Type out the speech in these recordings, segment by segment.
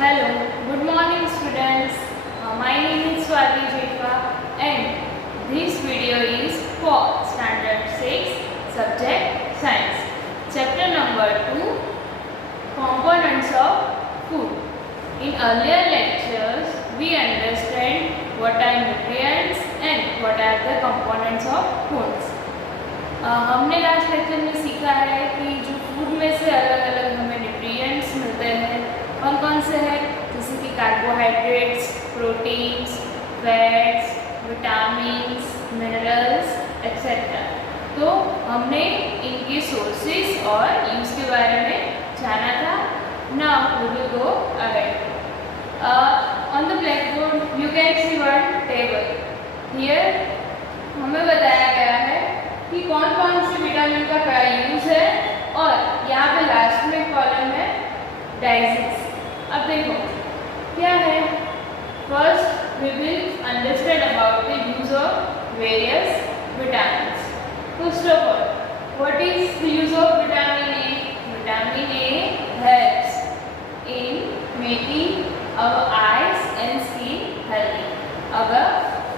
Hello, good morning students. My name is Swati Jekwa and this video is for standard 6 subject science. Chapter number 2, components of food. In earlier lectures we understand what are nutrients and what are the components of foods. हमने last lecture में सीखा है कि जो food में से अलग अलग हमें न्यूट्रिएंट्स मिलते हैं कौन कौन से हैं, जैसे कि carbohydrates, proteins, fats, vitamins, minerals etcetera. तो हमने इनके सोर्सेस और यूज़ के बारे में जाना था। Now we will go ahead. On the blackboard you can see one table. Here हमें बताया गया है कि कौन कौन से विटामिन का क्या यूज़ है और यहाँ पे लास्ट में कॉलम है डाइजेस्ट। अब देखो क्या है, first we will understand about the use of various vitamins. First of all what is the use of vitamin A? Vitamin A helps in making our eyes and skin healthy. अगर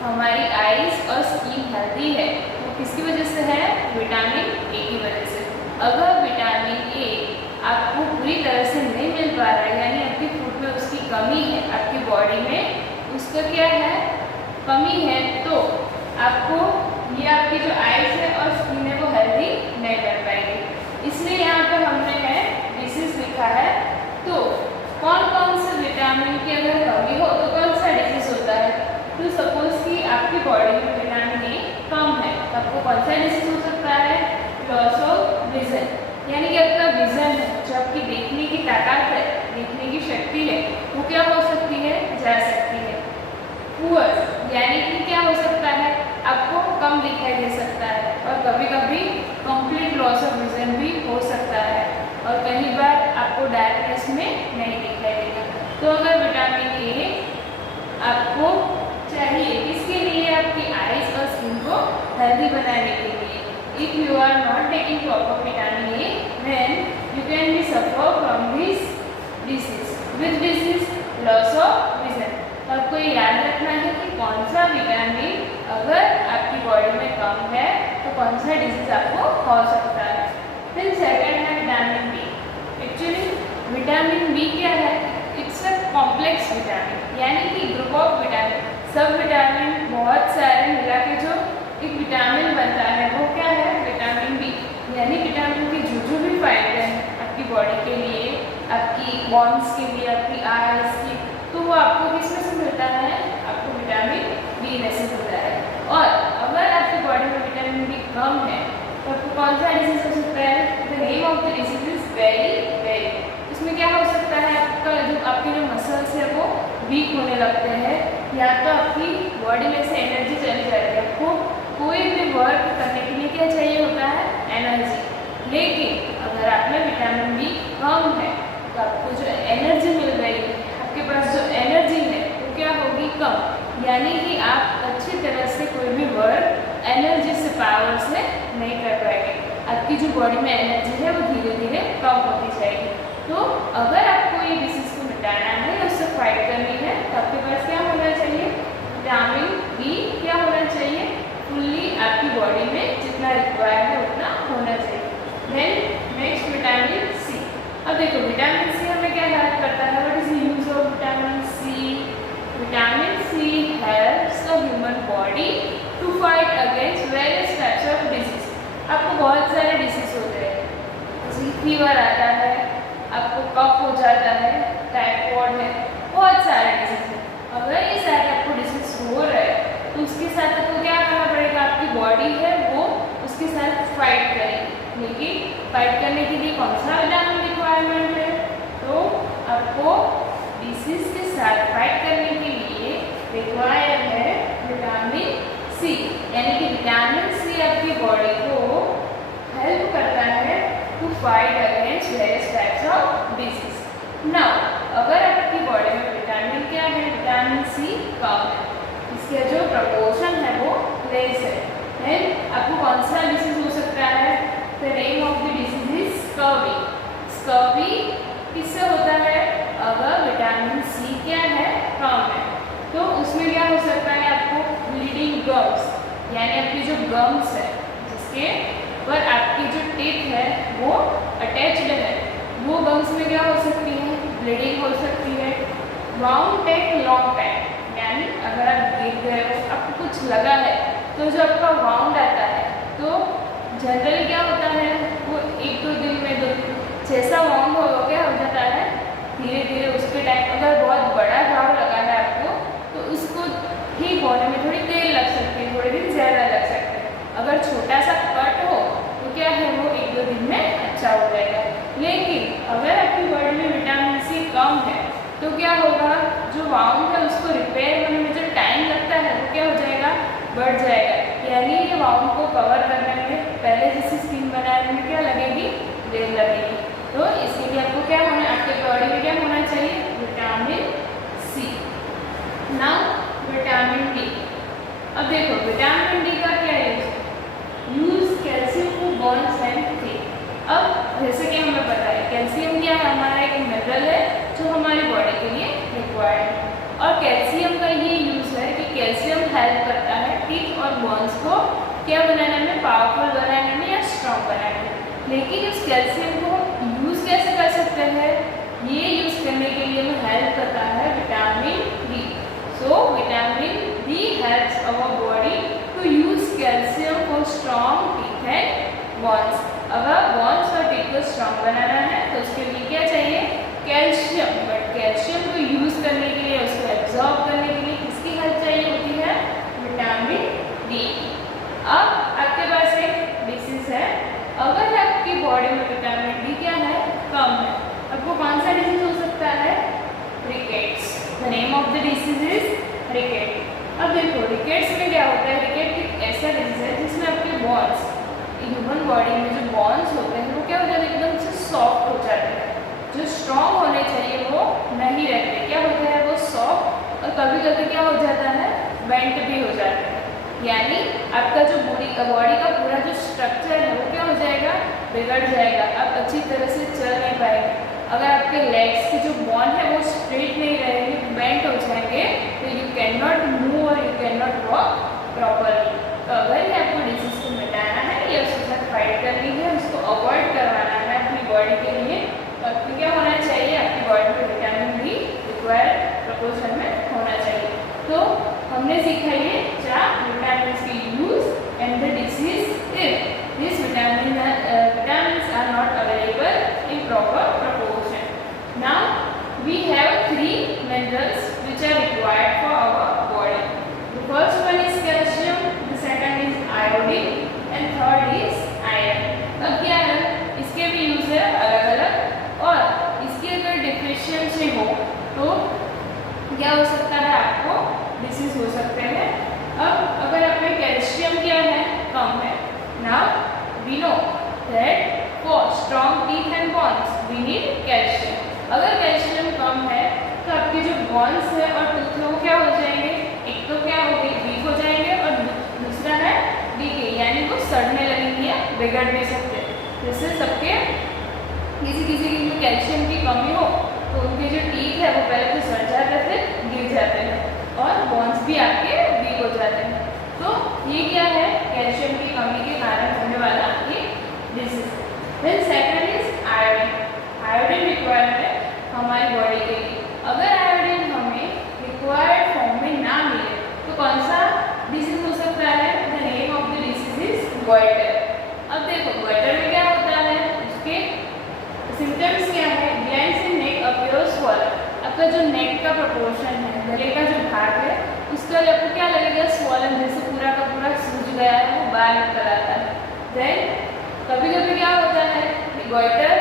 हमारी eyes और skin healthy है तो किसकी वजह से है? Vitamin A की वजह से। अगर विटामिन ए आपको पूरी तरह से नहीं मिल पा रहा है, यानी आपकी फूड में उसकी कमी है, आपकी बॉडी में उसका क्या है, कमी है, तो आपको ये आपकी जो आइज है और स्किन है वो हेल्दी नहीं बन पाएगी। इसलिए यहाँ पर हमने है डिसीज लिखा है। तो कौन कौन से विटामिन की अगर कमी हो तो कौन सा डिसीज होता है? तो सपोज कि आपकी बॉडी में विटामिन ए कम है तो आपको कौन सा डिसीज हो सकता है? लॉस ऑफ विजन, यानी कि आपका विजन है, जो आपकी देखने की ताकत है, देखने की शक्ति है, वो क्या हो सकती है? जा सकती है। पुअर, यानी कि क्या हो सकता है? आपको कम दिखाई दे सकता है और कभी कभी कंप्लीट लॉस ऑफ विजन भी हो सकता है और कई बार आपको डार्कनेस में नहीं दिखाई देगा। तो अगर विटामिन ए आपको चाहिए किसके लिए? आपकी आईज और स्किन को हेल्दी बनाने के लिए। If you are not taking proper vitamin A, then you can be suffer from this disease. Which disease? Loss of vision. आपको ये याद रखना है कि कौन सा विटामिन अगर आपकी बॉडी में कम है तो कौन सा डिजीज आपको हो सकता है। फिर सेकंड है vitamin B. Actually vitamin B क्या है? इट्स अ कॉम्प्लेक्स विटामिन, यानी कि ग्रुप ऑफ विटामिन, सब विटामिन बहुत सारे मिला के जो एक विटामिन बनता है वो क्या है? Vitamin B. यानी विटामिन के जो भी फायदे हैं आपकी बॉडी के लिए, आपकी बोन्स के लिए, आपकी आईज की, तो वो आपको किस में से मिलता है? आपको विटामिन बी में से मिलता है। और अगर आपकी बॉडी में विटामिन बी कम है तो आपको कौन सा डिजीज हो सकता है? The name of the disease is very. इसमें क्या हो सकता है? आपके जो मसल्स है वो वीक होने लगते हैं, या तो आपकी बॉडी में से एनर्जी चली जाती है। आपको कोई भी वर्क करने के लिए क्या चाहिए होता है? एनर्जी। लेकिन अगर आप में विटामिन बी कम है तो आपको जो एनर्जी मिल रही है, आपके पास जो एनर्जी है वो क्या होगी? कम। यानी कि आप अच्छी तरह से कोई भी वर्क एनर्जी से, पावर से नहीं कर पाएंगे। आपकी जो बॉडी में एनर्जी है वो धीरे धीरे कम होती जाएगी। तो अगर आपको ये डिसीज को मिटाना है या उससे फाइट करनी है तो आपके पास क्या होना चाहिए? विटामिन बी क्या होना चाहिए? फुल्ली आपकी बॉडी में जितना रिक्वायर है उतना होना चाहिए। Then next vitamin C. अब देखो विटामिन सी हमें क्या हेल्प करता है? What is the use of vitamin C? Vitamin C helps the human body to fight against various types of disease. आपको बहुत सारे डिसीज होते हैं, जैसे फीवर आता है, आपको कफ हो जाता है, टाइफॉइड है, बहुत सारे डिजीज है। अगर ये सारे आपको डिसीज हो रहे हैं तो उसके साथ आपको क्या करना पड़ेगा? आपकी बॉडी है वो उसके साथ फाइट करेगी। लेकिन फाइट करने के लिए कौन सा विटामिन रिक्वायरमेंट है? तो आपको डिसीज के साथ फाइट करने के लिए रिक्वायर है विटामिन सी। यानी कि विटामिन सी आपकी बॉडी को हेल्प करता है to fight against various types of disease. Now अगर आपकी बॉडी में विटामिन क्या है? विटामिन सी कम है, इसका जो प्रपोर्शन है वो लेस है, देन आपको कौन सा डिसीज हो सकता है? The name of the disease is scurvy. Scurvy किससे होता है? अगर विटामिन गम्स, यानी आपकी जो गम्स है जिसके पर आपकी जो टीथ है वो अटैच्ड है, वो गम्स में क्या हो सकती है, ब्लीडिंग हो सकती है। वाउंड टेक लॉन्ग टाइम, यानी अगर आप गिर गए हो, आपको कुछ लगा है, तो जो आपका वाउंड आता है तो जनरली क्या होता है वो 1-2 दिन में, 2 दिन जैसा वाउंड हो क्या हो जाता है, धीरे धीरे उसके टाइम अगर बहुत बड़ा घाव लगा है आपको तो उसको ठीक होने में थोड़ी देर लग सकती है, थोड़े दिन ज़्यादा लग सकते हैं। अगर छोटा सा कट हो तो क्या है वो 1-2 दिन में अच्छा हो जाएगा। लेकिन अगर आपकी बॉडी में विटामिन सी कम है तो क्या होगा, जो वाउंड है उसको रिपेयर होने में जो टाइम लगता है वो क्या हो जाएगा, बढ़ जाएगा। यानी ये वाउंड को कवर करने में पहले जैसी स्किन बनाने में क्या लगेगी, देर लगेगी। तो इसके लिए आपको क्या होना, आपके बॉडी में क्या होना चाहिए, vitamin C. Now vitamin D. अब देखो विटामिन डी का क्या यूज कैल्शियम को बॉन्ड्स एंड टीथ। अब जैसे कि हमें पता है कैल्शियम क्या है, हमारा एक मिनरल है जो हमारी बॉडी के लिए रिक्वायर्ड है। और कैल्शियम का ये यूज है कि कैल्शियम हेल्प करता है टीथ और बोन्स को क्या बनाने में, पावरफुल बनाने में या स्ट्रॉन्ग बनाने में। लेकिन इस कैल्शियम को यूज कैसे कर सकते हैं, ये यूज करने के लिए हमें हेल्प करता है vitamin D. So vitamin D helps our body to use calcium for strong teeth and bones. अगर बोन्स और टीथ को स्ट्रॉन्ग बनाना है तो उसके लिए क्या चाहिए, कैल्शियम। बट कैल्शियम को यूज करने के लिए, उसको एब्जॉर्ब करने के लिए किसकी हेल्प चाहिए होती है, विटामिन डी। अब आपके पास एक डिसीज है, अगर आपकी बॉडी में विटामिन डी क्या है, कम है, आपको कौन सा डिसीज हो सकता है, rickets. The name of the disease is ricket. अब देखो रिकेट्स में क्या होता है, रिकेट एक ऐसा डिजीज है जिसमें आपके बोन्स, ह्यूमन बॉडी में जो बोन्स होते हैं वो क्या हो जाते हैं, एकदम से सॉफ्ट हो जाते हैं, जो स्ट्रॉन्ग होने चाहिए वो नहीं रहते, क्या होता है वो सॉफ्ट, और कभी कभी क्या हो जाता है, बेंट भी हो जाता है। यानी आपका जो बॉडी का पूरा जो स्ट्रक्चर है वो क्या हो जाएगा, बिगड़ जाएगा, आप अच्छी तरह से चल नहीं पाएंगे। अगर आपके लेग्स के जो बोन है वो स्ट्रेट नहीं रहेंगे, बेंट हो जाएंगे, तो यू कैन नॉट मूव और you can not walk properly. तो अगर ये आपको डिजीज को मिटाना है या उसके साथ फाइट करनी है, उसको अवॉइड करवाना है अपनी बॉडी के लिए, तो आपको क्या होना चाहिए, आपकी बॉडी में विटामिन डी रिक्वायर्ड प्रपोर्शन में होना चाहिए। तो हमने सीखा ये 4 विटामिन के use and the disease if this vitamins are not available in proper proportion. Now we have 3 minerals which are required for our body. The first one is calcium, the second is iodine and third is iron. अब क्या है, इसके भी use है अलग अलग, और इसकी अगर डिफिशियंसी हो तो क्या हो सकता है, आपको डिसीज हो सकते हैं। अब अगर आप में कैल्शियम क्या है, कम है, now we know that for strong teeth and bones we need calcium. अगर कैल्शियम कम है तो आपके जो बोन्स है और टूथ है वो क्या हो जाएंगे, एक तो क्या हो गई, वीक हो जाएंगे, और दूसरा है डीके, यानी वो सड़ने लगेंगे या बिगड़ भी सकते हैं। जैसे सबके किसी किसी की जो कैल्शियम की कमी हो तो उनके जो टीथ है वो पहले तो सड़ जाते हैं, फिर गिर जाते हैं और बोन्स भी आपके वीक हो जाते हैं। तो ये क्या है, कैल्शियम की कमी के कारण होने वाला ये disease. Then second is iodine. Iodine required है हमारी बॉडी के लिए। अगर आयोडीन हमें रिक्वायर्ड फॉर्म में ना मिले तो कौन सा डिजीज हो सकता है, the name of the disease is goitre. अब देखो गॉइटर में क्या होता है, उसके सिम्टम्स क्या है, ग्लैंड्स इन नेक अपीयर स्वॉलन। आपका जो नेक का प्रोपोर्शन है, गले का जो भाग है, उसका आपको क्या लगेगा, स्वॉलन, जैसे पूरा का पूरा सूज गया है, वो बाहर निकल आता है। देन कभी कभी क्या होता है, गॉइटर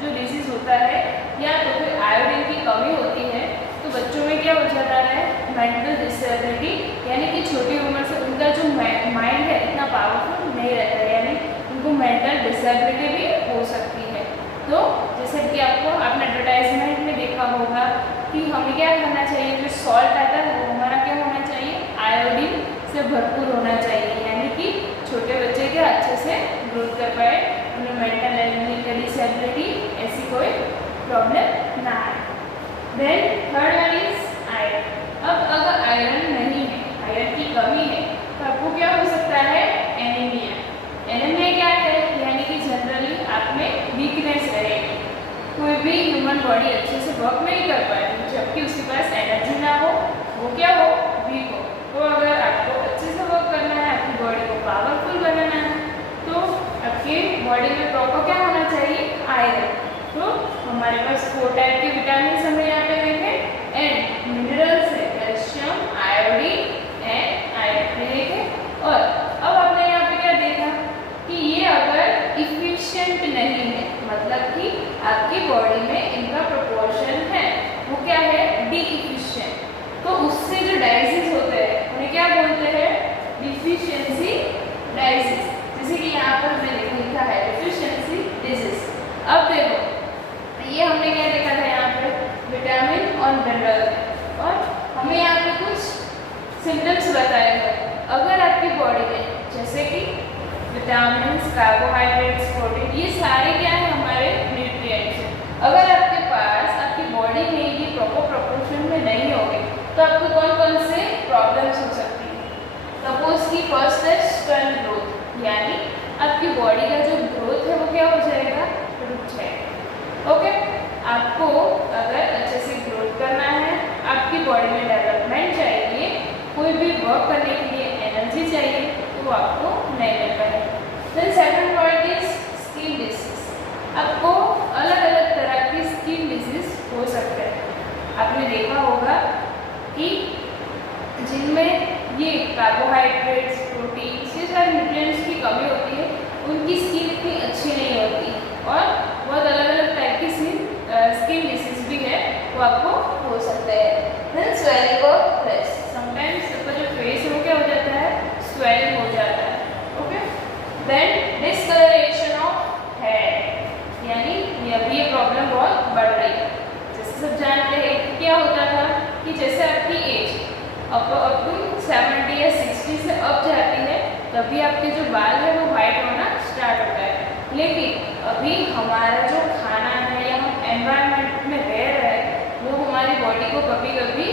जो डिजीज होता है या तो फिर आयोडीन की कमी होती है, तो बच्चों में क्या हो जाता है, मेंटल डिसेबिलिटी, यानी कि छोटी उम्र से उनका जो माइंड है इतना पावरफुल नहीं रहता है, यानी उनको मेंटल डिसेबिलिटी भी हो सकती है। तो जैसे कि आपने एडवर्टाइजमेंट में देखा होगा कि हमें क्या करना चाहिए, जो सॉल्ट आता है वो हमारा क्या होना चाहिए, आयोडीन से भरपूर होना चाहिए, यानी कि छोटे बच्चे के अच्छे से ग्रोथ कर पाए, उन्हें मेंटल डिसेबिलिटी ऐसी कोई प्रॉब्लम ना आए। Then third one is iron. अब अगर आयरन नहीं है, आयरन की कमी है, तो बॉडी अच्छे से वर्क नहीं कर पाएगी, जबकि उसके पास एनर्जी ना हो, वो क्या हो, वीक हो। तो अगर आपको अच्छे से वर्क करना है, आपकी बॉडी को पावरफुल बनाना है, तो आपकी बॉडी में प्रॉपर क्या होना चाहिए, आयरन। तो हमारे पास 4 टाइप के विटामिन हमें यहाँ पे देंगे एंड मिनरल्स है कैल्शियम, आयोडीन एंड आयरन देखे। और अब आपने यहाँ पे क्या देखा कि ये अगर इफिशिएंट नहीं है, मतलब कि आपकी बॉडी में इनका प्रोपोर्शन है, वो क्या है, डी इफिशिएंट, तो उससे जो डायजीज होते हैं उन्हें क्या बोलते हैं, डिफिशियंसी डायजीज। जैसे कि यहाँ पर मैंने लिखा है डिफिशियंसी डिजीज। अब देखो ये हमने क्या देखा था यहाँ पे, विटामिन और मिनरल, और हमें यहाँ पे कुछ सिम्टम्स बताए गए। अगर आपकी बॉडी में जैसे कि विटामिन, कार्बोहाइड्रेट्स, प्रोटीन, ये सारे क्या है, हमारे न्यूट्रिएंट्स हैं, अगर आपके पास आपकी बॉडी में ये प्रॉपर प्रोपोर्शन में नहीं होगी, तो आपको कौन कौन से प्रॉब्लम्स हो सकती है। सपोज की फर्स्ट है स्टर्न ग्रोथ, यानी आपकी बॉडी का जो ग्रोथ है वो क्या हो जाएगा, रुक जाएगा। ओके, आपको अगर अच्छे से ग्रोथ करना है, आपकी बॉडी में डेवलपमेंट चाहिए, कोई भी वर्क करने के लिए एनर्जी चाहिए, तो आपको नहीं मिल पाएगा। Then second point is skin disease. आपको अलग अलग तरह की स्किन डिसीज हो सकते हैं। आपने देखा होगा कि जिनमें ये कार्बोहाइड्रेट्स, प्रोटीन, ये सारे न्यूट्रिएंट्स की कमी होती है, उनकी स्किन इतनी अच्छी नहीं होती, और बहुत अलग अलग टाइप की स्किन डिसीज भी है, वो आपको हो सकते हैं। Then swelling of face, sometimes आपका जो फेस है वो क्या हो जाता है, स्वेलिंग हो जाता है। Okay, then discoloration of hair, यानी ये प्रॉब्लम बहुत बढ़ रही है। जैसे सब जानते हैं क्या होता था कि जैसे आपकी एज अब 70 या 60 से अब जाती है, तभी आपके जो बाल है वो वाइट होना स्टार्ट होता है। लेकिन अभी हमारा जो खाना है या हम एनवायरनमेंट में रह रहे हैं, वो हमारी बॉडी को कभी कभी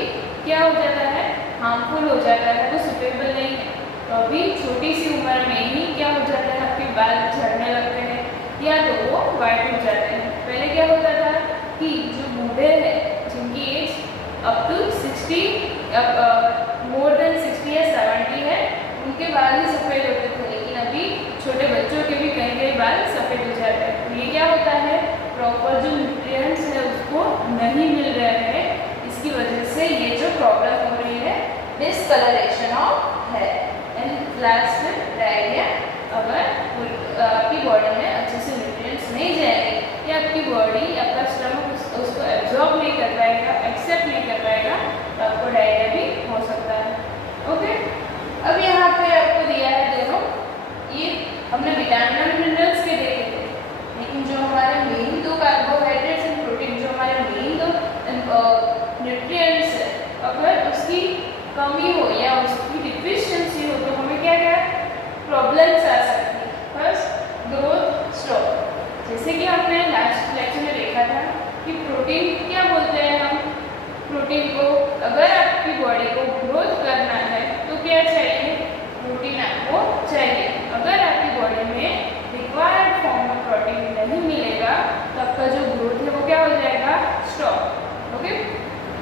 क्या हो जाता है, हार्मफुल हो जाता है, वो सुटेबल नहीं है। तो अभी छोटी सी उम्र में ही क्या हो जाता है, आपके बाल झड़ने लगते हैं या तो वो वाइट हो जाते हैं। पहले क्या होता था कि जो बूढ़े हैं जिनकी age up to 60 more than 60 या 70 है, उनके बाल ही सफ़ेद होते थे, लेकिन अभी छोटे बच्चों के भी कई कई बाल सफ़ेद हो जाते हैं। तो ये क्या होता है, प्रॉपर जो न्यूट्रिएंट्स है उसको नहीं मिल रहे हैं, इसकी वजह से ये जो प्रॉब्लम हो रही है, discoloration of hair. And last में डायरिया, अगर आपकी बॉडी में अच्छे से न्यूट्रिएंट्स नहीं जाएंगे या आपकी बॉडी, आपका स्टमक उसको एब्जॉर्ब नहीं कर पाएगा, एक्सेप्ट नहीं कर पाएगा, तो आपको डायरिया भी हो सकता है। ओके, अब यहाँ पे आपको दिया है दोनों, ये हमने विटामिन और मिनरल्स के देखे थे, लेकिन जो हमारे मेन दो कार्बोहाइड्रेट्स एंड प्रोटीन, जो हमारे मेन दो न्यूट्रिएंट्स है, अगर उसकी कमी हो या उसकी डिफिशियंसी हो, तो हमें क्या क्या प्रॉब्लम्स आ सकती है। First, growth stop. जैसे कि आपने लास्ट लेक्चर में देखा था कि प्रोटीन क्या बोलते हैं हम, प्रोटीन को अगर आपकी बॉडी को ग्रोथ करना है तो क्या चाहिए, प्रोटीन आपको चाहिए। अगर आपकी बॉडी में रिक्वायर्ड फॉर्म में प्रोटीन नहीं मिलेगा, तो आपका जो ग्रोथ है वो क्या हो जाएगा, स्टॉप। ओके,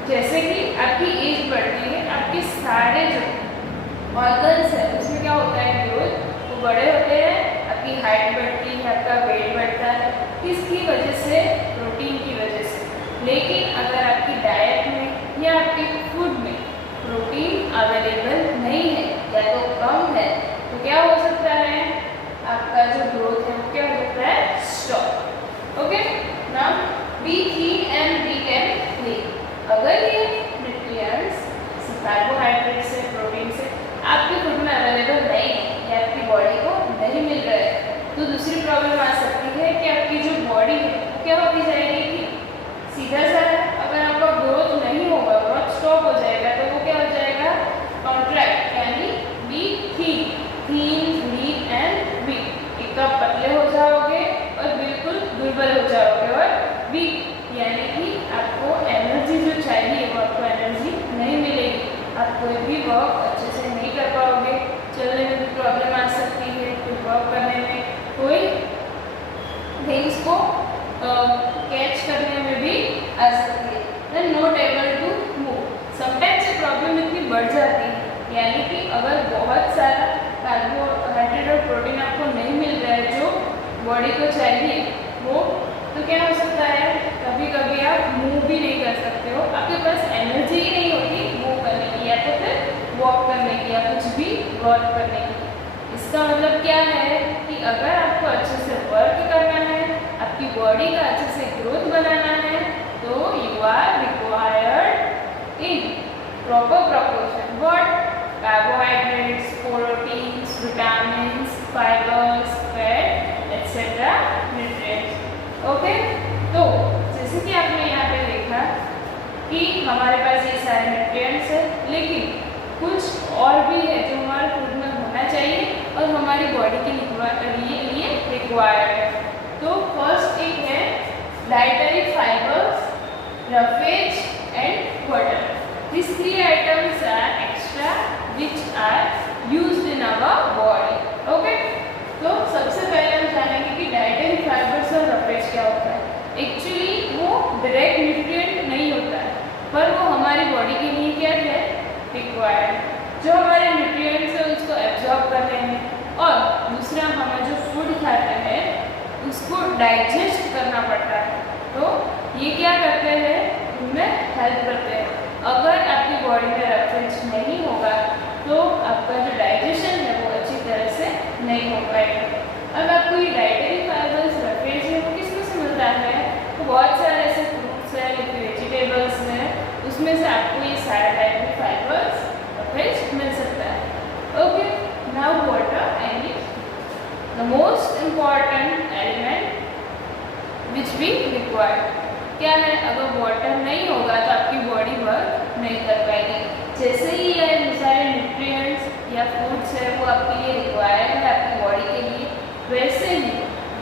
जैसे कि आपकी एज बढ़ती है, आपके सारे जो ऑर्गन्स है उसमें क्या होता है, ग्रोथ, वो बड़े होते हैं, आपकी हाइट बढ़ती है, आपका वेट बढ़ता है, किसकी वजह से, प्रोटीन की वजह से। लेकिन अगर आपकी डाइट में या आपके फूड में प्रोटीन अवेलेबल नहीं है या तो कम है, तो क्या हो सकता है, आपका जो ग्रोथ है वो क्या हो सकता है, stop. Okay, now B3 and B can lead। अगर ये न्यूट्रिएंट्स कार्बोहाइड्रेट से, प्रोटीन से आपके फूड में अवेलेबल नहीं है या आपकी बॉडी को नहीं मिल रहा है, तो दूसरी प्रॉब्लम आ सकती है कि आपकी जो बॉडी है वो क्या होती जाएगी कि सीधा सा अगर आपका ग्रोथ नहीं होगा, ग्रोथ स्टॉप हो जाएगा, तो वो क्या हो जाएगा, कॉन्ट्रैक्ट, यानी be thin, weak and weak. एक तो आप पतले हो जाओगे और बिल्कुल दुर्बल हो जाओगे, और वीक यानी कि आपको एनर्जी जो चाहिए वो आपको एनर्जी नहीं मिलेगी, आप कोई भी वर्क अच्छे से नहीं कर पाओगे, बढ़ जाती है। यानी कि अगर बहुत सारा कार्बोहाइड्रेट और प्रोटीन आपको नहीं मिल रहा है जो बॉडी को चाहिए वो, तो क्या हो सकता है, कभी कभी आप मूव भी नहीं कर सकते हो, आपके पास एनर्जी ही नहीं होती मूव करने की या तो फिर वॉक करने की या कुछ भी वर्क करने की। इसका मतलब क्या है कि अगर आपको अच्छे से वर्क करना है, आपकी बॉडी का अच्छे से ग्रोथ बनाना है, तो you are required in proper proportion what, carbohydrates, proteins, vitamins, fibres, fat etcetera nutrients. Okay, तो जैसे कि आपने यहाँ पे देखा कि हमारे पास ये सारे न्यूट्रिएंट्स है, लेकिन कुछ और भी है जो हमारे फूड में होना चाहिए और हमारी बॉडी के लिए रिक्वायर्ड है। तो फर्स्ट एक है dietary fibres, roughage and water. These three items are extra which are used in our body. Okay? तो सबसे पहले हम जानेंगे कि डाइटरी फाइबर्स और रफेज क्या होता है। एक्चुअली वो डायरेक्ट न्यूट्रिएंट नहीं होता है, पर वो हमारी बॉडी के लिए क्या है, रिक्वायर्ड, जो हमारे न्यूट्रिएंट्स है उसको एब्जॉर्ब कर रहे हैं। और दूसरा, हमें जो फूड खाते हैं उसको डाइजेस्ट करना पड़ता है, तो ये क्या करते हैं, उनमें हेल्प करते हैं। अगर आपकी बॉडी में रफेज नहीं होगा तो आपका जो डाइजेशन है वो अच्छी तरह से नहीं हो पाएगा। अब आपको ये डाइटरी फाइबर्स, रफेज है, वो किसमें से मिलता है, तो बहुत सारे ऐसे फ्रूट्स हैं, वेजिटेबल्स हैं, उसमें से आपको ये सारे डाइटरी फाइबर्स, रफेज मिल सकता है। Okay, now water and the most important element which we require क्या है। अगर वाटर नहीं होगा तो आपकी बॉडी वर्क नहीं कर पाएगी। जैसे ही ये सारे न्यूट्रिएंट्स या फूड्स है वो आपके लिए रिक्वायर्ड है आपकी बॉडी के लिए, वैसे ही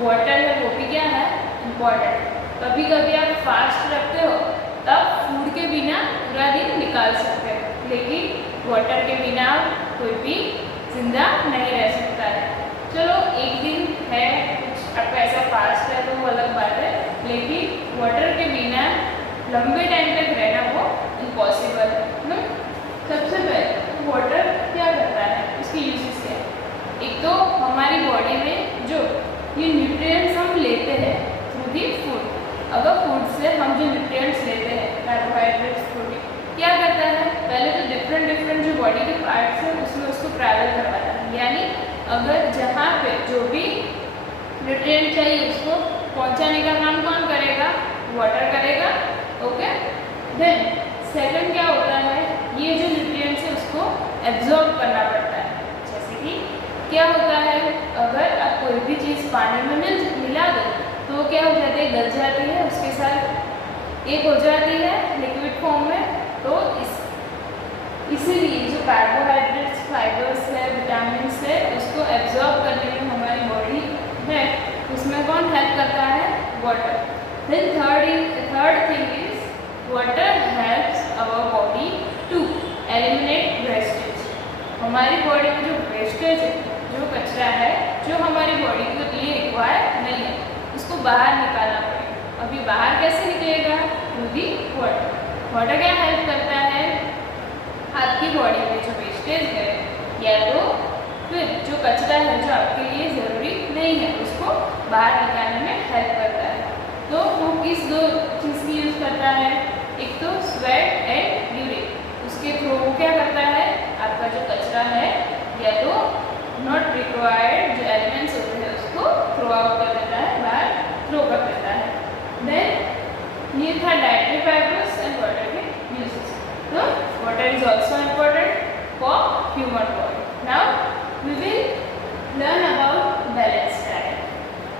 वाटर है वो भी क्या है, इम्पॉर्टेंट। कभी कभी आप फास्ट रखते हो तब फूड के बिना पूरा दिन निकाल सकते हो, लेकिन वाटर के बिना कोई भी जिंदा नहीं रह सकता है। चलो एक दिन है आपका ऐसा फास्ट है तो वो अलग बात है, लेकिन वाटर के बिना लंबे टाइम तक रहना वो इम्पॉसिबल है। सबसे पहले वाटर क्या करता है, इसकी यूजेस क्या है। एक तो हमारी बॉडी में जो ये न्यूट्रिएंट्स हम लेते हैं थ्रू दी फूड, अगर फूड से हम जो न्यूट्रिएंट्स लेते हैं, कार्बोहाइड्रेट्स, प्रोटीन, क्या करता है, पहले तो डिफरेंट जो बॉडी के पार्ट्स हैं उसमें उसको ट्रैवल करवाता है। यानी अगर जहाँ पे जो भी न्यूट्रिएंट चाहिए उसको पहुंचाने का काम कौन करेगा, वाटर करेगा। ओके, देन सेकंड क्या होता है, ये जो न्यूट्रिएंट्स है उसको एब्जॉर्ब करना पड़ता है। जैसे कि क्या होता है, अगर आप कोई भी चीज़ पानी में मिला दो तो वो क्या हो जाती है, गल जाती है, उसके साथ एक हो जाती है लिक्विड फॉर्म में। तो इसीलिए जो कार्बोहाइड्रेट्स, फाइबर्स है, विटामिन्स है, उसको एब्जॉर्ब करने में हमारी बॉडी है उसमें कौन हेल्प करता है, water. Then third thing is water helps our body to eliminate wastage. हमारी बॉडी में जो वेस्टेज है, जो कचरा है, जो हमारी बॉडी के लिए रिक्वायर नहीं है, उसको बाहर निकालना पड़ेगा। अभी बाहर कैसे निकलेगा, थ्रू दी वाटर। वाटर क्या हेल्प करता है, आपकी बॉडी में जो वेस्टेज है या तो फिर जो कचरा है जो आपके लिए ज़रूरी नहीं है उसको बाहर निकालने में हेल्प करता है। तो वो किस दो चीज़ की यूज़ करता है, एक तो स्वेट एंड यूरिन, उसके थ्रू वो क्या करता है, आपका जो कचरा है या तो नॉट रिक्वायर्ड जो एलिमेंट्स होते हैं उसको थ्रो आउट कर देता है, बाहर थ्रो कर देता है। देन ये था डाइटरी फाइबर्स एंड वाटर के यूजेस। तो water is also important for human body. Now we will learn about balanced diet.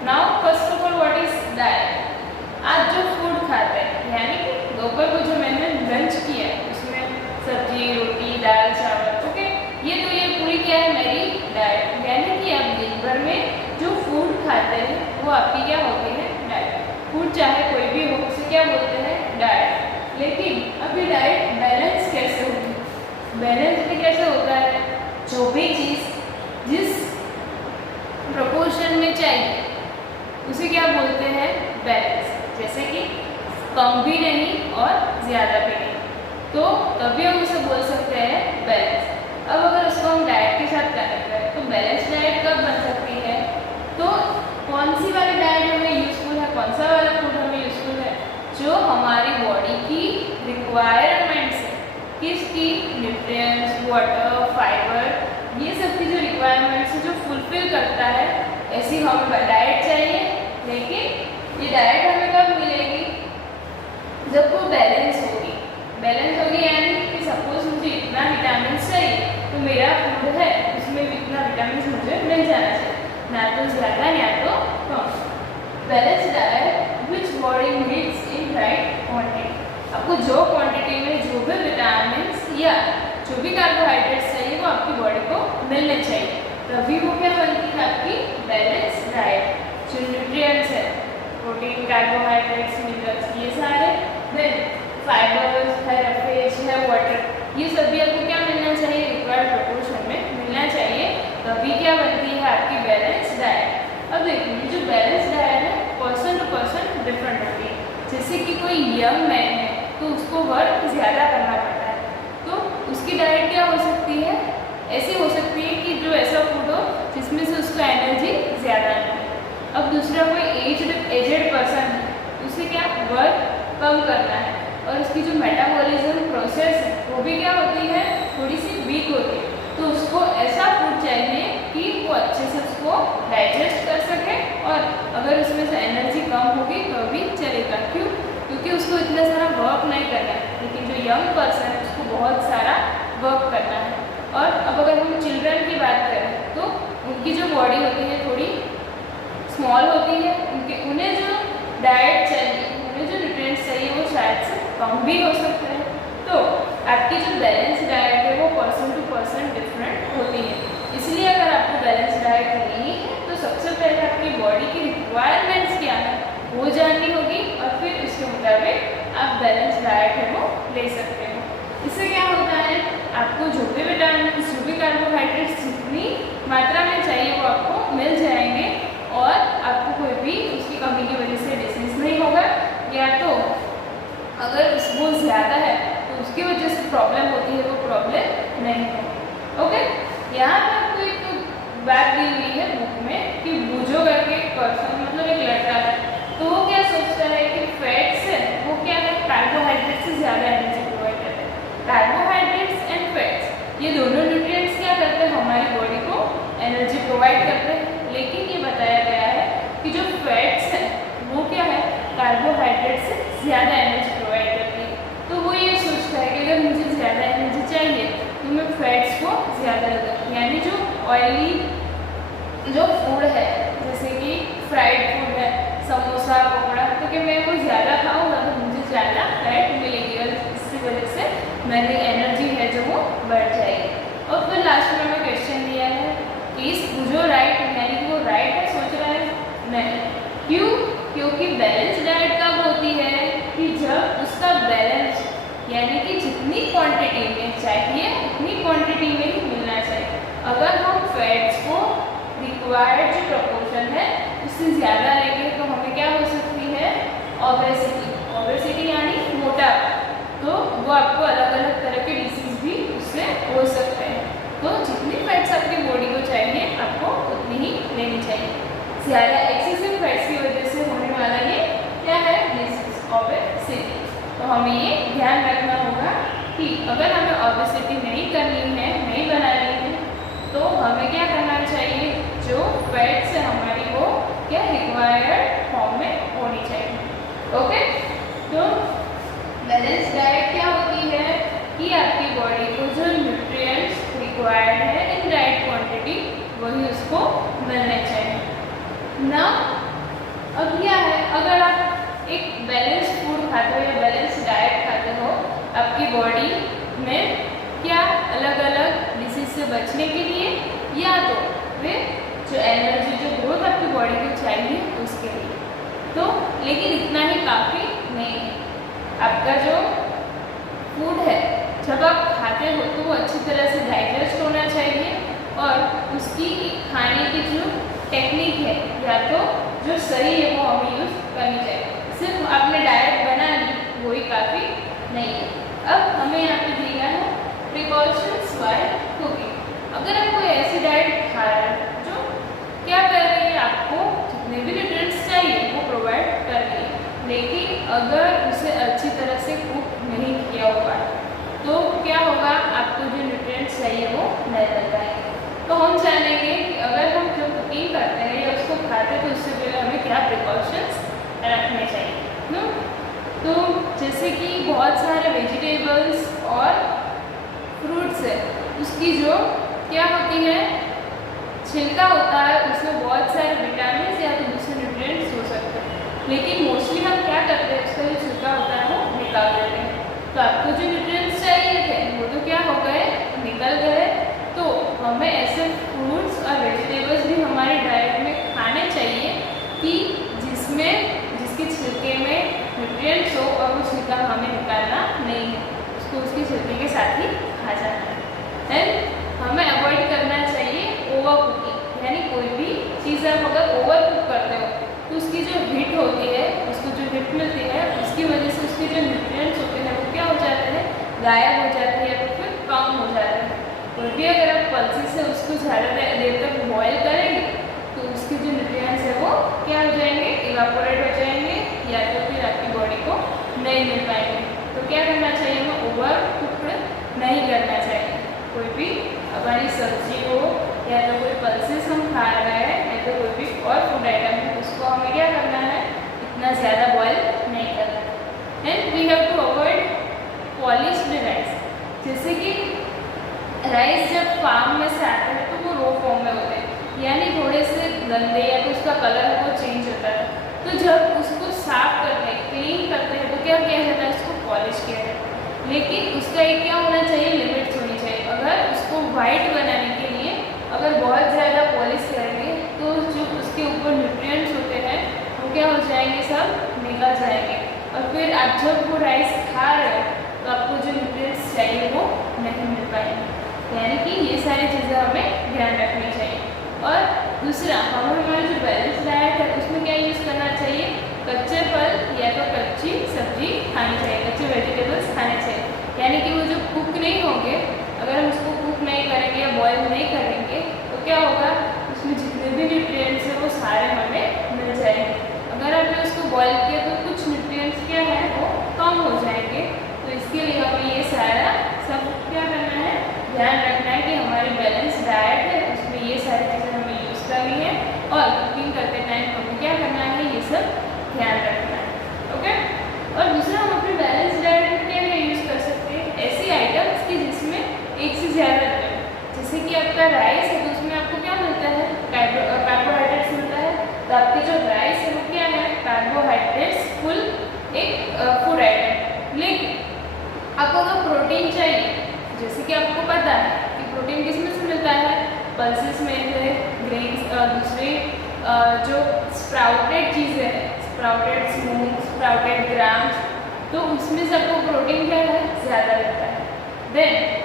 Now first of all what is diet? आज जो फूड खाते हैं, यानी कि दोपहर को जो मैंने लंच किया है उसमें सब्जी, रोटी, दाल, चावल, ओके, ये पूरी क्या है, मेरी डाइट। यानी कि आप दिन भर में जो फूड खाते हैं वो आपकी क्या होती है, डाइट। फूड चाहे कोई भी हो उसे क्या बोलते हैं, डाइट। लेकिन अभी डाइट बैलेंस कैसे होगी, बैलेंस भी कैसे होता है, जो भी चीज़ जिस प्रोपोर्शन में चाहिए उसे क्या बोलते हैं, बैलेंस। जैसे कि कम भी नहीं और ज़्यादा भी नहीं। तो तभी हम उसे बोल सकते हैं बैलेंस। अब अगर उसको हम डाइट के साथ कनेक्ट करें तो बैलेंस डाइट कब बन सकती है, तो कौन सी वाली डाइट हमें यूजफुल है, कौन सा वाला फूड हमें यूजफुल है जो हमारी बॉडी की रिक्वायरमेंट्स है, किसकी, न्यूट्रिएंट्स, वाटर, फाइबर, ये सब की जो रिक्वायरमेंट्स है जो फुलफिल करता है, ऐसी हमें डाइट चाहिए। लेकिन ये डाइट हमें कब मिलेगी, जब वो बैलेंस होगी। बैलेंस होगी यानी कि सपोज मुझे इतना विटामिन चाहिए तो मेरा फूड है उसमें भी इतना विटामिन मुझे मिल जाना चाहिए, ना तो ज़्यादा या तो कम। Balance diet which body needs in right quantity, आपको जो क्वांटिटी में जो भी विटामिन या जो भी कार्बोहाइड्रेट्स चाहिए वो आपकी बॉडी को मिलने चाहिए, तभी वो क्या बनती है आपकी बैलेंस डाइट। जो न्यूट्रिएंट्स है, प्रोटीन, कार्बोहाइड्रेट्स, मिनरल्स, ये सारे, देन फाइबर्स है, फेज है, वाटर, ये सभी आपको क्या मिलना चाहिए, रिक्वायर्ड प्रोपोर्शन में मिलना चाहिए, तभी क्या बनती है आपकी बैलेंस डाइट। अब देखिए जो बैलेंस डाइट है पर्सन टू पर्सन डिफरेंट होती है। जैसे कि कोई यंग मैन है तो उसको वर्क ज़्यादा करना पड़ता है, तो उसकी डाइट क्या हो सकती है, ऐसी हो सकती है कि जो ऐसा फूड हो जिसमें से उसको एनर्जी ज़्यादा मिले। अब दूसरा कोई एजेड पर्सन है, उसे क्या वर्क कम करना है और उसकी जो मेटाबॉलिज्म प्रोसेस है वो भी क्या होती है, थोड़ी सी वीक होती है, तो उसको ऐसा फूड चाहिए कि वो अच्छे से उसको डाइजेस्ट कर सके, और अगर उसमें से एनर्जी कम होगी तो भी चलेगा। क्यों, क्योंकि उसको इतना सारा वर्क नहीं करना है, लेकिन जो यंग पर्सन है उसको बहुत सारा वर्क करना है। और अब अगर हम चिल्ड्रन की बात करें तो उनकी जो बॉडी होती है थोड़ी स्मॉल होती है, उन्हें जो डाइट चाहिए, उन्हें जो न्यूट्रिएंट्स चाहिए वो शायद से कम भी हो सकते हैं। तो आपकी जो बैलेंस डाइट है वो पर्सन टू पर्सन डिफरेंट होती है। इसलिए अगर आपको बैलेंस डाइट लेनी है तो सबसे पहले आपकी बॉडी की रिक्वायरमेंट्स क्या है वो जाननी होगी, और फिर उसके मुताबिक आप बैलेंस डाइट है वो ले सकते हो। इससे क्या होता है, आपको जो भी विटामिन, जो भी कार्बोहाइड्रेट्स जितनी मात्रा में चाहिए वो आपको मिल जाएंगे, और आपको कोई भी उसकी कमी की वजह से डिसीज नहीं होगा, या तो अगर वो ज़्यादा है तो उसकी वजह से प्रॉब्लम होती है, वो प्रॉब्लम नहीं होगी। ओके, यहाँ पर आपको एक बात दी हुई है बुक में कि बूझो करके एक पर्सन, मतलब एक लड़का है, तो वो क्या सोचता है कि फैट्स है वो क्या है, कार्बोहाइड्रेट से ज़्यादा एनर्जी प्रोवाइड करते हैं। कार्बोहाइड्रेट्स एंड फैट्स ये दोनों न्यूट्रिएंट्स क्या करते हैं, हमारी बॉडी को एनर्जी प्रोवाइड करते हैं, लेकिन ये बताया गया है कि जो फैट्स हैं वो क्या है, कार्बोहाइड्रेट से ज़्यादा एनर्जी प्रोवाइड करती है। तो वो ये सोचता है कि अगर मुझे ज़्यादा एनर्जी चाहिए तो मैं फैट्स को ज़्यादा लगाऊँ, यानी जो ऑयली जो फूड है जैसे कि फ्राइड फूड है, समोसा, पकौड़ा, तो कि मैं वो ज़्यादा खाऊँगा तो मुझे ज़्यादा फैट मिलेगी, और इसी वजह से मेरी एनर्जी है जो वो बढ़ जाएगी। और फिर लास्ट में हमें क्वेश्चन दिया है कि इस जो राइट, यानी कि वो राइट है सोच रहा है नहीं, क्यों, क्योंकि बैलेंस डाइट कब होती है कि जब उसका बैलेंस, यानी कि जितनी क्वांटिटी में चाहिए उतनी क्वांटिटी में ही मिलना चाहिए। अगर हम फैट्स को रिक्वायर्ड जो प्रपोर्शन है उससे ज़्यादा लेंगे तो हमें क्या हो सकती है, ओबेसिटी। ओबेसिटी यानी मोटापा, तो वो आपको अलग अलग तरह के डिसीज भी उससे हो सकते हैं। तो जितनी फैट्स आपकी बॉडी को चाहिए आपको उतनी ही लेनी चाहिए। ज़्यादा एक्सेसिव फैट्स की वजह से होने वाला ये क्या है, डिसीज, ओबेसिटी। तो हमें ये ध्यान रखना होगा कि अगर हमें ओबेसिटी नहीं करनी है, नहीं बनानी है, तो हमें क्या करना चाहिए, जो फैट्स है हमारी वो क्या रिक्वायर्ड फॉर्म में होनी चाहिए। ओके, तो बैलेंस डाइट क्या होती है कि आपकी बॉडी को जो न्यूट्रिएंट्स रिक्वायर्ड है इन राइट क्वांटिटी वही उसको मिलने चाहिए ना। अब क्या है, अगर आप एक बैलेंस फूड खाते हो या बैलेंस डाइट खाते हो, आपकी बॉडी में क्या अलग अलग डिसीज से बचने के लिए, या तो वे जो एनर्जी, जो ग्रोथ आपकी बॉडी को चाहिए उसके लिए, तो लेकिन इतना ही काफ़ी नहीं है। आपका जो फूड है जब आप खाते हो तो वो अच्छी तरह से डाइजेस्ट होना चाहिए, और उसकी खाने की जो टेक्निक है या तो जो सही है वो हमें यूज़ करनी चाहिए। सिर्फ आपने डाइट बना ली वही काफ़ी नहीं है। अब हमें चाहिए वो नहीं मिल पाएंगे। तो हम जानेंगे कि अगर हम जो कुकिंग करते हैं या उसको खाते हैं तो उससे पहले हमें क्या प्रिकॉशंस रखने चाहिए। तो जैसे कि बहुत सारे वेजिटेबल्स और फ्रूट्स है, उसकी जो क्या होती है छिलका होता है, उसमें बहुत सारे विटामिन या तो दूसरे न्यूट्रिएंट्स हो सकते हैं, लेकिन मोस्टली हम क्या करते हैं उसका जो छिलका होता है वो निकाल देते हैं। तो आपको जो न्यूट्रिएंट्स चाहिए थे वो तो क्या हो गए, निकल गए। तो हमें ऐसे फ्रूट्स और वेजिटेबल्स भी हमारे डाइट में खाने चाहिए कि जिसके छिलके में न्यूट्रिएंट्स हो और वो छिलका हमें निकालना नहीं है, उसको उसके छिलके के साथ ही खा जाना है। एंड हमें अवॉइड करना चाहिए ओवर कुकिंग, यानी कोई भी चीज़ आप अगर ओवर कुक करते हो तो उसकी जो हीट होती है, उसको जो हीट मिलती है, उसकी वजह से उसके जो न्यूट्रिएंट्स होते हैं वो क्या हो जाते हैं, गायब हो जाते हैं या फिर कम हो जाते हैं। कोई भी अगर आप पल्सेस से उसको ज़्यादा देर तक बॉयल करेंगे तो उसके जो न्यूट्रिएंट्स है वो क्या हो जाएंगे, इवापोरेट हो जाएंगे या तो फिर आपकी बॉडी को नहीं मिल पाएंगे। तो क्या करना चाहिए, हमें ओवर कुक्ड नहीं करना चाहिए। कोई भी हमारी सब्जी हो या तो कोई पल्सेस हम खा रहे हैं या तो कोई भी और फूड आइटम है, उसको हमें क्या करना है, इतना ज़्यादा बॉयल नहीं करना है। And we have to avoid polished rice. जैसे कि राइस जब फार्म में से आते हैं तो वो रो फॉर्म में होते हैं, यानी थोड़े से गंदे या तो उसका कलर है वो चेंज होता है। तो जब उसको साफ करते हैं, क्लीन करते हैं, तो क्या किया जाता है, उसको पॉलिश किया जाता है। लेकिन उसका एक क्या होना चाहिए, लिमिट्स होनी चाहिए। अगर उसको वाइट बनाने के लिए अगर बहुत ज़्यादा पॉलिश करेंगे तो जो उसके ऊपर न्यूट्रिएंट्स होते हैं वो क्या हो जाएंगे, सब निकल जाएंगे और फिर आप जब वो राइस खा रहे हो तो आपको जो न्यूट्रिएंट्स चाहिए वो नहीं मिल पाएंगे। यानी कि ये सारी चीज़ें हमें ध्यान रखनी चाहिए। और दूसरा, हमें हमारा जो बैलेंस डाइट है उसमें क्या यूज़ करना चाहिए, कच्चे फल या तो कच्ची सब्जी खानी चाहिए, कच्चे वेजिटेबल्स खाने चाहिए। यानी कि वो जो कुक नहीं होंगे, अगर हम उसको कुक नहीं करेंगे या बॉयल नहीं करेंगे तो क्या होगा, उसमें जितने भी न्यूट्रिएंट्स हैं वो सारे हमें मिल जाएंगे। अगर आपने उसको बॉयल किया तो कुछ न्यूट्रिएंट्स क्या है वो कम हो जाएंगे। तो इसके लिए हमें ये सारा सब क्या करना है, ध्यान रखना है कि हमारी बैलेंस डाइट है उसमें ये सारी चीज़ें हमें यूज़ करनी है और कुकिंग करते टाइम हमें क्या करना है, ये सब ध्यान रखना है। ओके। और दूसरा, हम अपनी बैलेंस डाइट में क्या यूज़ कर सकते हैं, ऐसी आइटम्स की जिसमें एक से ज़्यादा है। जैसे कि आपका राइस है तो उसमें आपको क्या मिलता है, कार्बोहाइड्रेट्स मिलता है। तो आपके जो राइस है वो क्या है, कार्बोहाइड्रेट्स फुल एक फूड आइटम। लेकिन आपको अगर प्रोटीन चाहिए, जैसे कि आपको पता है कि प्रोटीन किस में से मिलता है, पल्सेस में से, ग्रेन्स, दूसरे जो स्प्राउटेड चीज़ें हैं, स्प्राउटेड मूंग, स्प्राउटेड ग्राम्स, तो उसमें से आपको प्रोटीन क्या है, ज़्यादा मिलता है। देन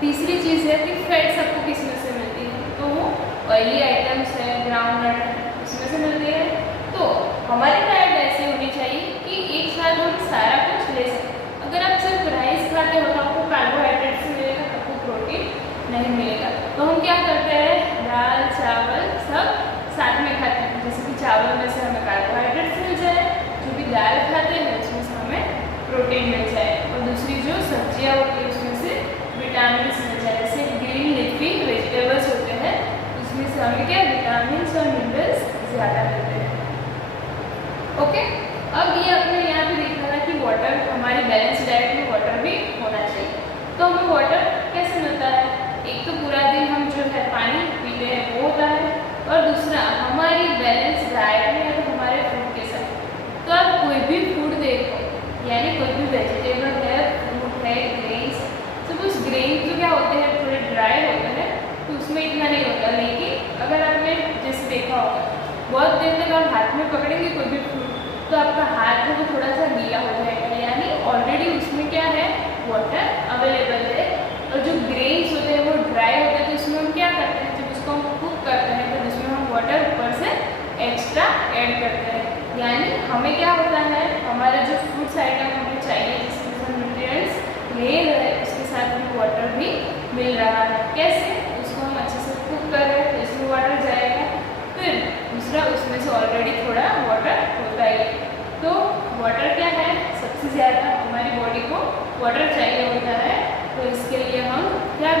तीसरी चीज़ है कि फैट्स आपको किस में से मिलती है, तो वो ऑयली आइटम्स है, ग्राउंडनट है, उसमें से मिलती है। तो हमारी डाइट ऐसे होनी चाहिए कि एक साथ हम सारा कुछ ले सकें। अगर आप सिर्फ राइस खाते हो तो आपको कार्बोहाइड्रेट्स मिलेगा, आपको प्रोटीन नहीं मिलेगा। तो हम क्या करते हैं, दाल चावल सब साथ में खाते हैं। जैसे कि चावल में से हमें कार्बोहाइड्रेट्स मिल जाए, जो भी दाल खाते हैं उसमें से हमें प्रोटीन मिल जाए, और दूसरी जो सब्जियाँ होती है उसमें से विटामिन मिल जाए। जैसे ग्रीन लीफी वेजिटेबल्स होते हैं उसमें से हमें क्या, विटामिन और मिनरल्स ज़्यादा मिलते हैं। ओके। अब ये अपने यहाँ पे देखा था कि वाटर, हमारी बैलेंस डाइट में वाटर भी होना चाहिए। तो हमें वाटर कैसे मिलता है, एक तो पूरा दिन हम जो है पानी पीते हैं वो होता है, और दूसरा हमारी बैलेंस डाइट में है तो हमारे फूड के साथ। तो आप कोई भी फूड देखो, यानी कोई भी वेजिटेबल है, फ्रूट है, ग्रेन्स, सपोज ग्रेन तो क्या होते हैं, थोड़े ड्राई होते हैं तो उसमें इतना नहीं होता। लेकिन अगर आपने जैसे देखा होगा, बहुत देर तक आप हाथ में पकड़ेंगे कोई भी फ्रूट तो आपका हाथ है वो थोड़ा सा गीला हो जाएगा, यानी ऑलरेडी उसमें क्या है, वाटर अवेलेबल है। और जो ग्रेन्स होते हैं वो ड्राई होते हैं, तो उसमें हम क्या करते हैं, जब उसको हम कुक करते हैं तो उसमें हम वाटर ऊपर से एक्स्ट्रा ऐड करते हैं। यानी हमें क्या होता है, हमारा जो फूड्स आइटम हमें चाहिए जिसमें हम न्यूट्रिएंट्स ले रहे हैं उसके साथ में वाटर भी मिल रहा है। कैसे, उसको हम अच्छे से कुक कर रहे हैं तो इसमें वाटर जाएगा, फिर दूसरा उसमें से ऑलरेडी थोड़ा वाटर होता ही है। तो वाटर क्या है, सबसे ज़्यादा हमारी बॉडी को वाटर चाहिए होता है। तो इसके लिए हम क्या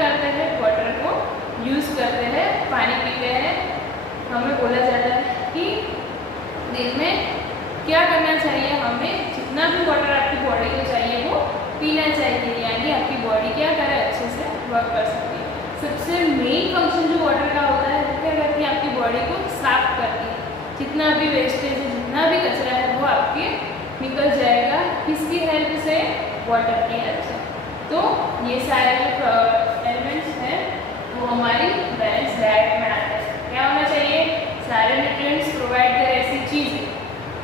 हमें बोला जाता है कि दिन में क्या करना चाहिए, हमें जितना भी वाटर आपकी बॉडी को चाहिए वो पीना चाहिए, यानी आपकी बॉडी क्या करे, अच्छे से वर्क कर सकती है। सबसे मेन फंक्शन जो वाटर का होता है वो क्या करती है, आपकी बॉडी को साफ करती है। जितना भी वेस्टेज है, जितना भी कचरा है वो आपके निकल जाएगा, किसकी हेल्प से, वाटर की हेल्प से। तो ये सारे एलिमेंट्स हैं वो हमारी बैलेंस डाइट में आते हैं। क्या होना चाहिए, सारे न्यूट्रिएंट्स प्रोवाइड करें ऐसी चीज़ें।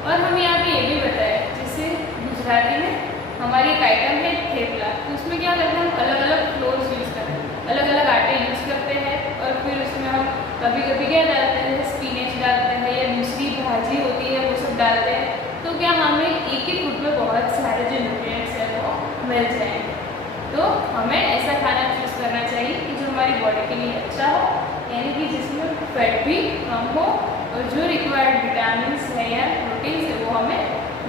और हम यहाँ पे ये भी बताएं, जैसे गुजराती में हमारी एक आइटम है थेपला, तो उसमें क्या करते हैं, हम अलग अलग फ्लोर्स यूज़ करते हैं, अलग अलग आटे यूज़ करते हैं, और फिर उसमें हम कभी कभी क्या डालते हैं, स्पिनच डालते हैं या दूसरी भाजी होती है वो सब डालते हैं। तो क्या हमें एक ही फूड में बहुत सारे जो न्यूट्रिएंट्स हैं वो मिल जाएंगे। तो हमें ऐसा खाना चूज़ करना चाहिए कि जो हमारी बॉडी के लिए अच्छा हो, यानी कि जिसमें फैट भी कम हो और जो रिक्वायर्ड विटामिन है या प्रोटीन्स है वो हमें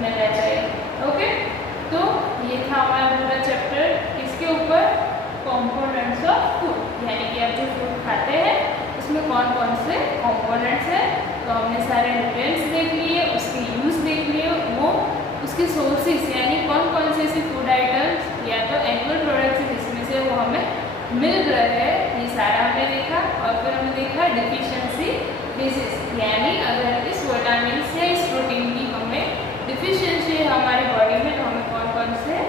मिलना चाहिए। ओके, तो ये था हमारा पूरा चैप्टर इसके ऊपर, कंपोनेंट्स ऑफ फूड, यानी कि आप जो फूड खाते हैं उसमें कौन कौन से कंपोनेंट्स हैं। तो हमने सारे न्यूट्रिएंट्स देख लिए, उसके यूज़ देख लिए, वो उसके सोर्सेस यानी कौन कौन से ऐसे फूड आइटम्स या तो एनिमल प्रोडक्ट्स हैं जिसमें से वो हमें मिल रहे हैं, ये सारा हमने देखा। और फिर हमने देखा डिफिशियंसी डिजीज, यानी अगर इस विटामिन या इस प्रोटीन की हमें डिफिशियंसी है हमारी बॉडी में तो हमें कौन कौन से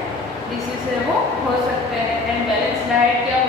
डिसीज है वो हो सकते हैं। एंड बैलेंस डाइट क्या